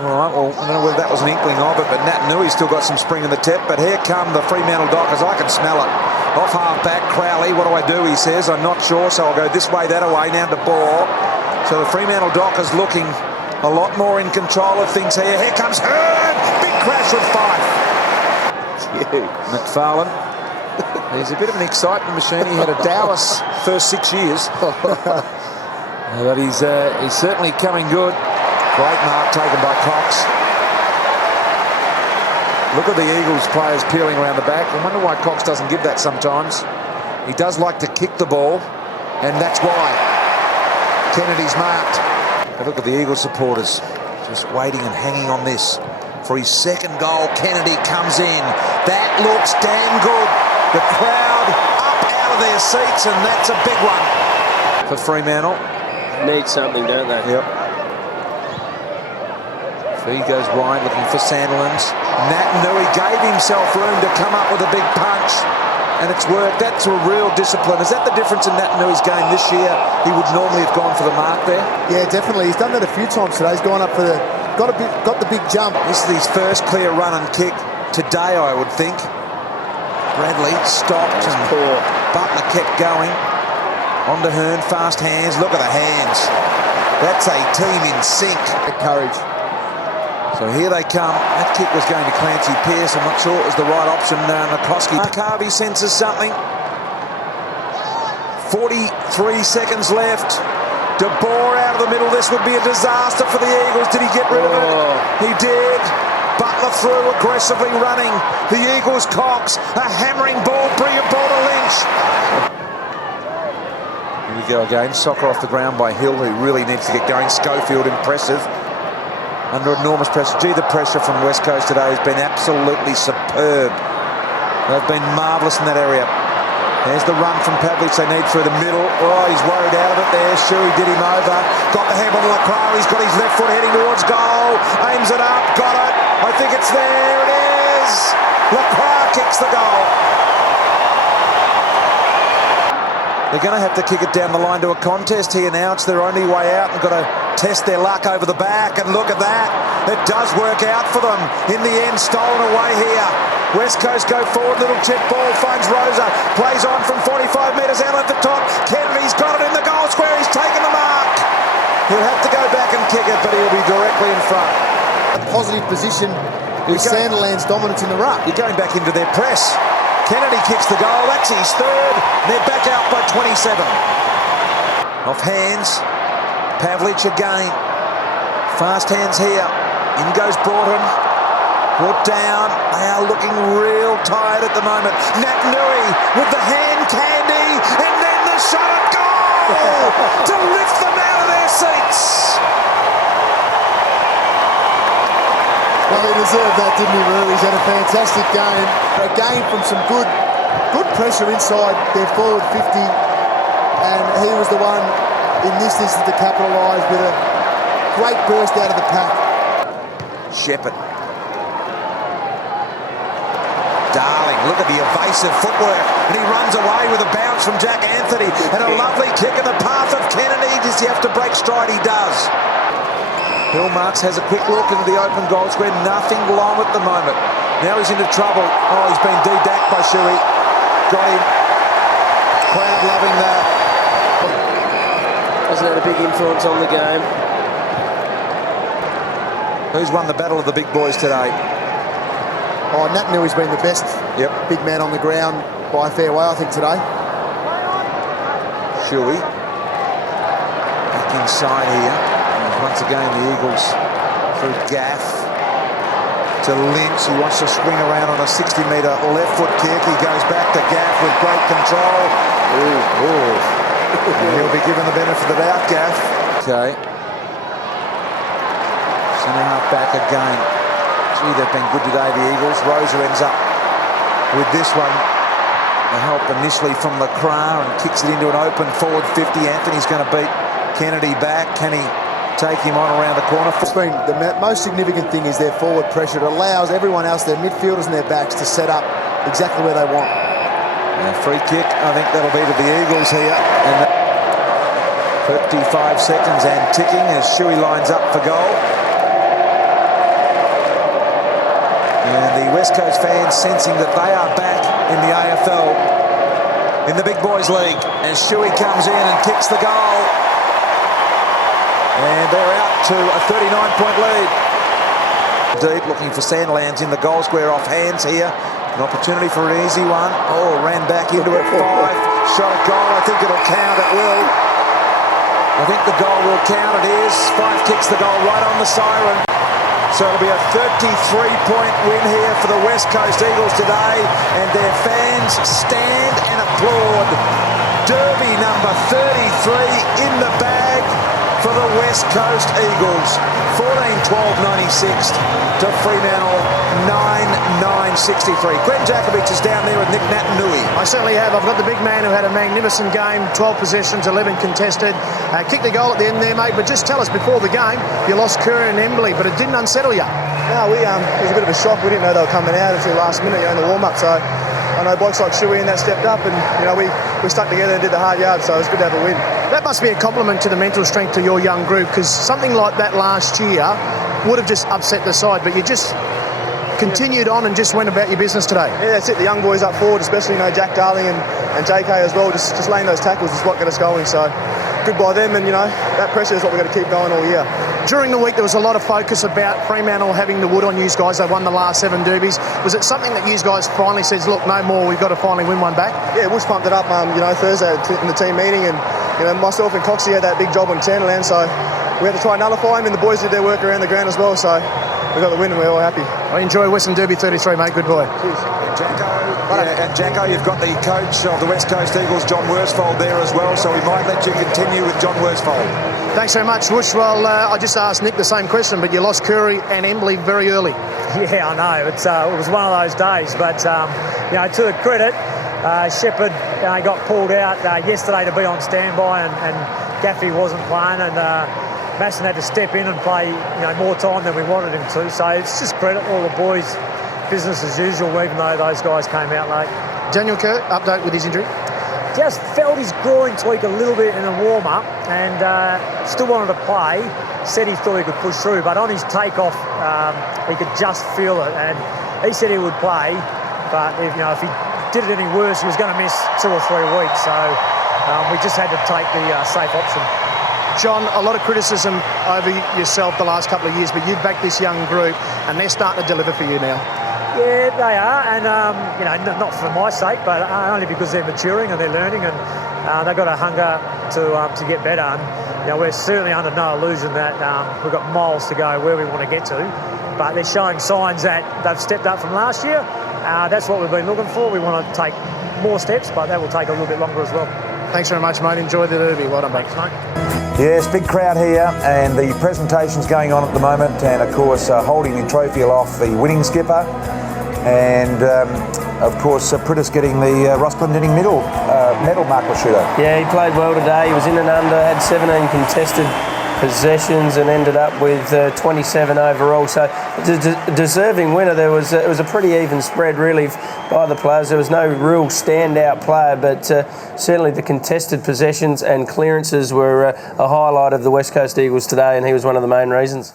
All right, well, I don't know whether that was an inkling of it, but Nat Nui still got some spring in the tip. But here come the Fremantle Dockers. I can smell it. Off half-back, Crowley. What do I do, he says. I'm not sure, so I'll go this way, that way, now to Bohr. So the Fremantle Dockers looking a lot more in control of things here. Here comes Hearn. Big crash with Fife. McFarlane. He's a bit of an excitement machine. He had a Dallas first 6 years. But he's certainly coming good. Great mark taken by Cox. Look at the Eagles players peeling around the back. I wonder why Cox doesn't give that sometimes. He does like to kick the ball, and that's why Kennedy's marked. And look at the Eagles supporters just waiting and hanging on this. For his second goal, Kennedy comes in. That looks damn good. The crowd up out of their seats, and that's a big one for Fremantle. Need something, don't they? Yep. Fee goes wide, looking for Sandilands. Nat Nui gave himself room to come up with a big punch, and it's worked. That's a real discipline. Is that the difference in Nat Nui's game this year? He would normally have gone for the mark there. Yeah, definitely. He's done that a few times today. He's gone up for the got the big jump. This is his first clear run and kick today, I would think. Bradley stopped and Butler kept going. On to Hearn, fast hands. Look at the hands. That's a team in sync. Courage. So here they come. That kick was going to Clancy Pearce. I'm not sure it was the right option. McCloskey. Mark Harvey senses something. 43 seconds left. De Boer out of the middle. This would be a disaster for the Eagles. Did he get rid of it? He did. Butler through, aggressively running. The Eagles, Cox, a hammering ball. Brilliant ball to Lynch. Here we go again. Soccer off the ground by Hill, who really needs to get going. Schofield, impressive. Under enormous pressure. Gee, the pressure from West Coast today has been absolutely superb. They've been marvellous in that area. There's the run from Pavlich they need through the middle. Oh, he's worried out of it there. Shuey did him over. Got the handball to Lacroix. He's got his left foot heading towards goal. Aims it up. Got it. I think it's there. It is. Lacroix kicks the goal. They're going to have to kick it down the line to a contest here now. It's their only way out. They've got to test their luck over the back. And look at that. It does work out for them. In the end, stolen away here. West Coast go forward. Little tip ball finds Rosa. Plays on from 45 metres out at the top. Kennedy's got it in the goal square. He's taken the mark. He'll have to go back and kick it, but he'll be directly in front. A positive position with Sandilands' dominance in the ruck. You're going back into their press. Kennedy kicks the goal. That's his third. They're back out by 27. Off hands. Pavlich again. Fast hands here. In goes Broughton. Brought down. They are looking real tired at the moment. Nat Nui with the hand candy. And then the shot at goal to lift them out of their seats. Well, he deserved that, didn't he, really? He's had a fantastic game. Again, from some good pressure inside their forward 50. And he was the one in this instance to capitalise with a great burst out of the pack. Shepherd. Darling, look at the evasive footwork. And he runs away with a bounce from Jack Anthony. And a lovely kick in the path of Kennedy. Does he have to break stride? He does. Hillmarks has a quick look into the open goal square. Nothing long at the moment. Now he's into trouble. Oh, he's been de-dacked by Shuey. Got him. Crowd loving that. Hasn't had a big influence on the game. Who's won the battle of the big boys today? Oh, Nat Nui's been the best big man on the ground by a fair way, I think, today. Shuey. Back inside here. Once again, the Eagles through Gaff to Lynch. He wants to swing around on a 60-metre left foot kick. He goes back to Gaff with great control. And he'll be given the benefit of the doubt, Gaff. Okay. Centre half back again. Gee, they've been good today, the Eagles. Rosa ends up with this one. The help initially from Lacroix and kicks it into an open forward 50. Anthony's going to beat Kennedy back. Can he take him on around the corner? The most significant thing is their forward pressure. It allows everyone else, their midfielders and their backs, to set up exactly where they want. And a free kick, I think that'll be to the Eagles here. And 55 seconds and ticking as Shuey lines up for goal. West Coast fans sensing that they are back in the AFL, in the Big Boys League, and Shuey comes in and kicks the goal. And they're out to a 39-point lead. Deep, looking for Sandlands in the goal square off hands here. An opportunity for an easy one. Oh, ran back into it. 5. Shot a goal. I think it'll count. It will. I think the goal will count. It is. 5 kicks the goal right on the siren. So it'll be a 33-point win here for the West Coast Eagles today. And their fans stand and applaud. Derby number 33 in the bag for the West Coast Eagles. 14-12-96 to Fremantle 9-9-63. Glenn Jakovich is down there with Nick Natanui. I certainly have. I've got the big man who had a magnificent game, 12 possessions, 11 contested. Kicked the goal at the end there, mate, but just tell us, before the game, you lost Curry and Embley, but it didn't unsettle you. No, it was a bit of a shock. We didn't know they were coming out until last minute in the warm-up, so I know blokes like Shuey and that stepped up, and we stuck together and did the hard yards, so it was good to have a win. That must be a compliment to the mental strength to your young group, because something like that last year would have just upset the side, but you just continued on and just went about your business today. Yeah, that's it. The young boys up forward, especially Jack Darling and JK as well, just laying those tackles is what got us going. So good by them, and that pressure is what we've got to keep going all year. During the week, there was a lot of focus about Fremantle having the wood on you guys. They won the last 7 derbies. Was it something that you guys finally says, look, no more, we've got to finally win one back? Yeah, Woosh pumped it up Thursday in the team meeting, and myself and Coxie had that big job on Tannerland, so we had to try and nullify him, and the boys did their work around the ground as well, so we got the win and we're all happy. I enjoy Western Derby 33, mate. Good boy. Cheers. And Jacko, you've got the coach of the West Coast Eagles, John Worsfold, there as well, so we might let you continue with John Worsfold. Thanks very much, Woosh. Well, I just asked Nick the same question, but you lost Curry and Embley very early. Yeah, I know. It was one of those days, but to the credit, Shepherd got pulled out yesterday to be on standby, and Gaffey wasn't playing, and Masson had to step in and play more time than we wanted him to. So it's just credit all the boys, business as usual, even though those guys came out late. Daniel Kerr, update with his injury? Just felt his groin tweak a little bit in the warm-up, and still wanted to play. Said he thought he could push through, but on his takeoff, he could just feel it, and he said he would play, but if he did it any worse, he was going to miss 2 or 3 weeks. So we just had to take the safe option. John, a lot of criticism over yourself the last couple of years, but you've backed this young group, and they're starting to deliver for you now. Yeah, they are, and not for my sake, but only because they're maturing and they're learning, and they've got a hunger to get better. And we're certainly under no illusion that we've got miles to go where we want to get to, but they're showing signs that they've stepped up from last year. That's what we've been looking for. We want to take more steps, but that will take a little bit longer as well. Thanks very much, mate. Enjoy the derby. Well done, mate. Thanks, mate. Yes, big crowd here, and the presentation's going on at the moment, and of course holding the trophy aloft, the winning skipper, and of course Pritis getting the Ross Glendinning medal marker shooter. Yeah, he played well today. He was in and under, had 17 contested possessions and ended up with 27 overall. So deserving winner. It was a pretty even spread really by the players. There was no real standout player, but certainly the contested possessions and clearances were a highlight of the West Coast Eagles today, and he was one of the main reasons.